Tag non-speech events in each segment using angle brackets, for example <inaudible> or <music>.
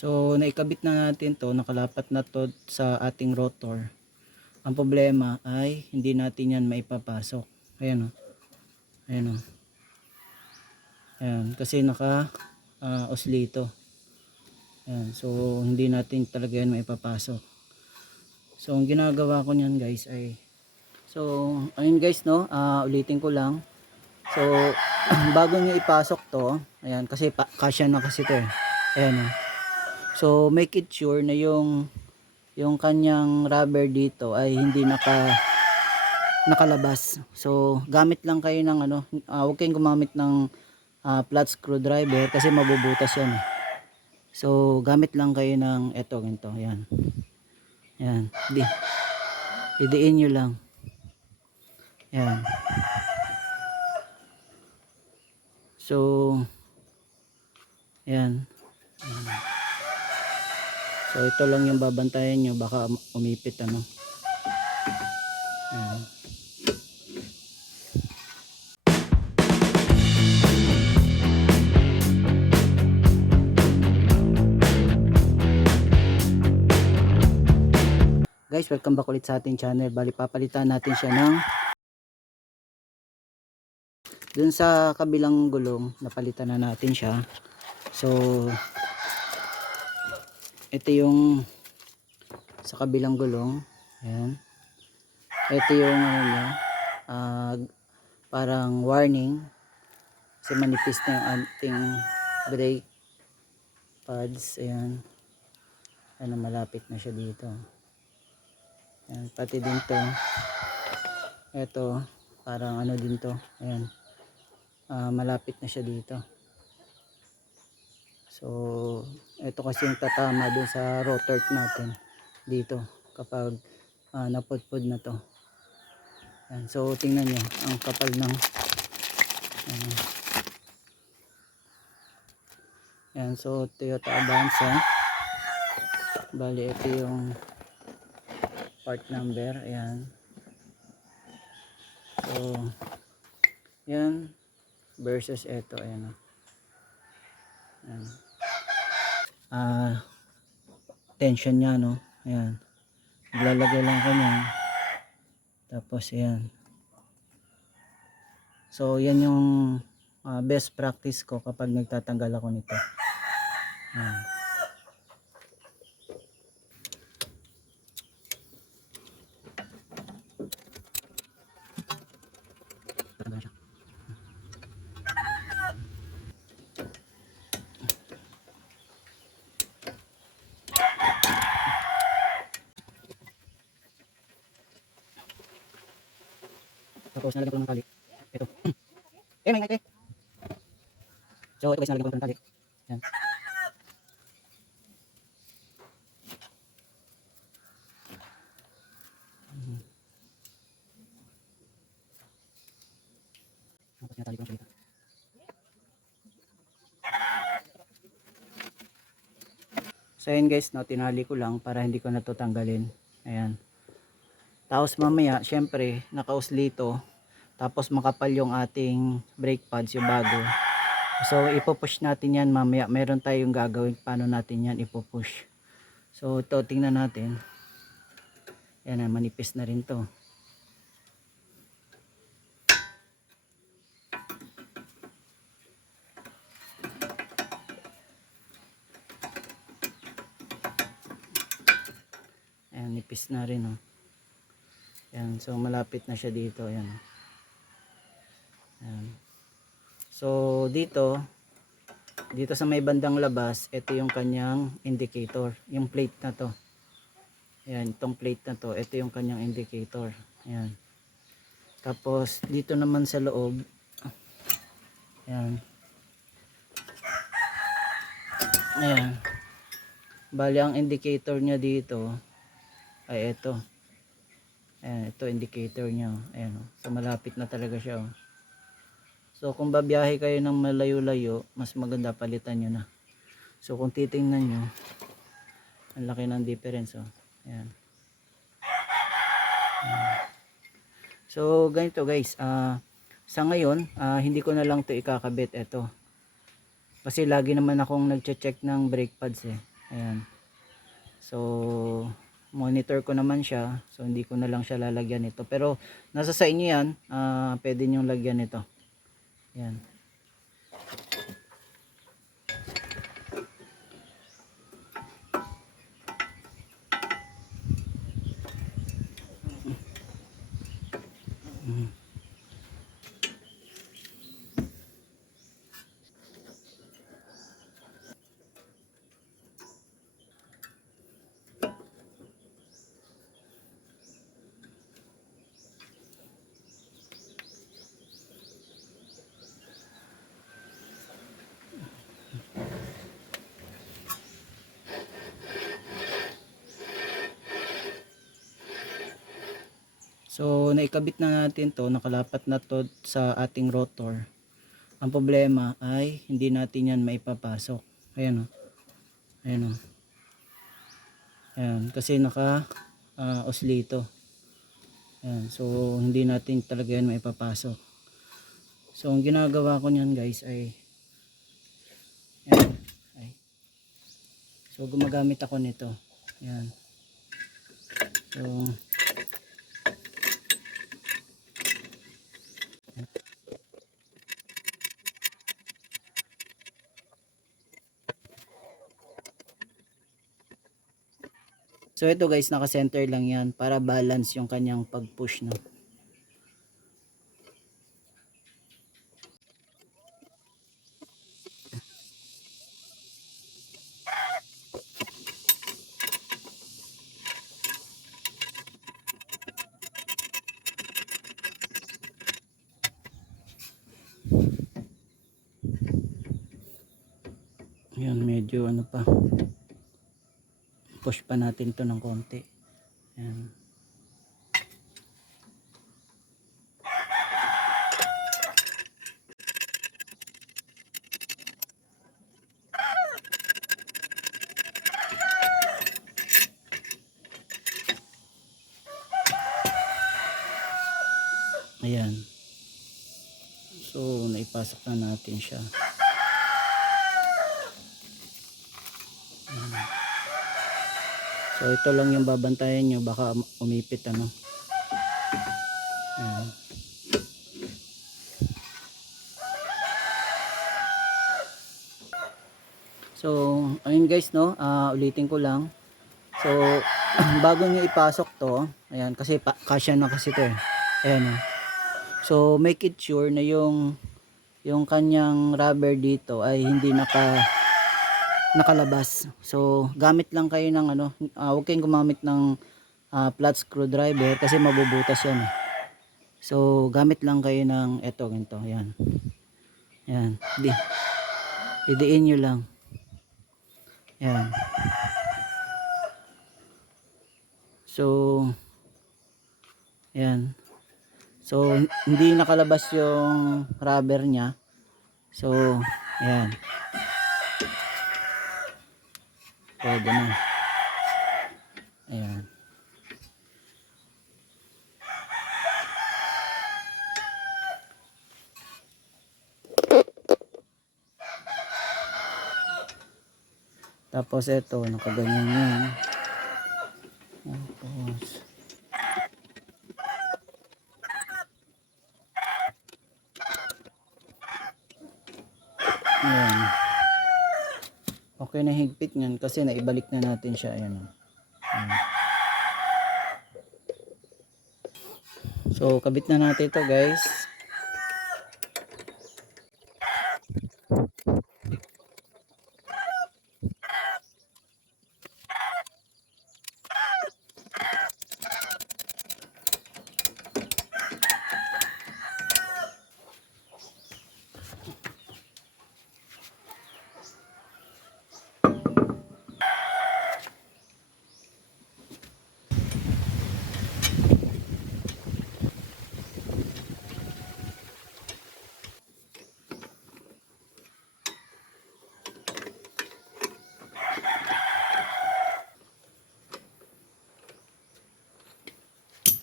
So, naikabit na natin to, nakalapat na to sa ating rotor. Ang problema ay hindi natin yan maipapasok. Ayan o. Ayan o. Ayan, kasi naka ah, oslito. Ayan, so hindi natin talaga yan maipapasok. So, ang ginagawa ko niyan guys ay So, ayun guys no, ah, ulitin ko lang. So, <clears throat> bago nyo ipasok to, ayan, kasi pa, kasya na kasi to eh. Ayan oh. So, make it sure na yung yung kanyang rubber dito ay hindi naka nakalabas. So, gamit lang kayo ng ano, ah, huwag kayong gumamit ng ah, flat screwdriver kasi mabubutas yan. eh. So, gamit lang kayo ng eto, ganito, ayan. Ayan, di, idiin nyo lang. Ayan. So, ayan. Ayan. So, ito lang yung babantayan nyo. Baka umipit, ano. Ayan. Guys, welcome back ulit sa ating channel. Bali, papalitan natin siya ng dun sa kabilang gulong napalitan na natin siya so ito yung sa kabilang gulong. Ayan. Ito yung ano niya ah, parang warning. Kasi manipis na yung ating brake pads. Ayan. Ano malapit na siya dito. Ayan, pati din to. Ito parang ano din to. Ayan. Ah, malapit na siya dito. So, ito kasi yung tatama dun sa rotor natin dito kapag ah, napudpud na to. Yan. So, tingnan nyo ang kapal ng ano. yan. So, Toyota Avanza. Bali, ito yung part number. Ayan. So, yan versus ito ayan o. Ayan. Ah tension niya no. Ayan. Lalagay lang ko niyan. Tapos ayan. So yan yung ah, best practice ko kapag nagtatanggal ako nito. Ayan. Tapos nalagyan ko lang ng tali. Ito. <clears throat> eh, may ngayte. So, ito guys, nalagyan ko lang ng tali. Yan. Mhm. Tapos tinatali ko dito. So, yun guys, no, tinali ko lang para hindi ko na to tanggalin. Ayan. Tapos mamaya, syempre, nakauslito. Tapos makapal yung ating brake pads, yung bago. So, ipupush natin yan mamaya. Meron tayong gagawin paano natin yan ipupush. So, ito, tingnan natin. Yan na, manipis na rin to. Ayan, nipis na rin, oh. Yan, so malapit na siya dito, ayan. Ayan. So dito, dito sa may bandang labas, ito yung kanyang indicator, yung plate na to. Ayan, itong plate na to, ito yung kanyang indicator. Ayan. Tapos dito naman sa loob, ayan. Ayan. Bali ang indicator niya dito ay ito. Ayan, ito indicator niya. Ayan, oh. so malapit na talaga siya. Oh. So kung babiyahe kayo ng malayo-layo, mas maganda palitan nyo na. So kung titingnan nyo, ang laki ng difference. Oh. Ayan. So ganito guys, ah sa ngayon, ah, hindi ko na lang to ikakabit ito. Kasi lagi naman akong nagche-check ng brake pads eh. Ayan. So, monitor ko naman siya. So, hindi ko na lang siya lalagyan ito. Pero, nasa sa inyo yan. ah pwede nyo lagyan ito. Ayan. So, naikabit na natin to, nakalapat na to sa ating rotor. Ang problema ay hindi natin yan maipapasok. Ayan o. Ayan o. Ayan, kasi naka ah, oslito. Ayan, so hindi natin talaga yan maipapasok. So, ang ginagawa ko niyan guys ay ayan, ay. So, gumagamit ako nito. Ayan. So, So ito guys, naka-center lang yan para balance yung kanyang pag-push no. Yan, medyo ano pa push pa natin to ng konti. Ayan. Ayan. So, naipasok na natin siya. So ito lang yung babantayan nyo baka umipit ano. Ayan. So ayun guys no, ah, ulitin ko lang. So <clears throat> bago nyo ipasok to, ayan kasi kasya na kasi to eh. Ayan oh. So make it sure na yung yung kanyang rubber dito ay hindi naka nakalabas. So, gamit lang kayo ng ano, uh, huwag kayong gumamit ng ah, flat screwdriver kasi mabubutas yan. So, gamit lang kayo ng eto, ganito, yan. Yan. Di, idiin nyo lang. Yan. So, yan. So, hindi nakalabas yung rubber niya. So, yan. Pwede na. Ayan. Tapos ito, nakaganyan yan. Tapos, Ayan. Okay na higpit niyan kasi naibalik na natin siya. Ayan. So, kabit na natin ito guys.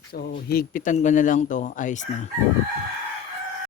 So, higpitan ko na lang to, ayos na.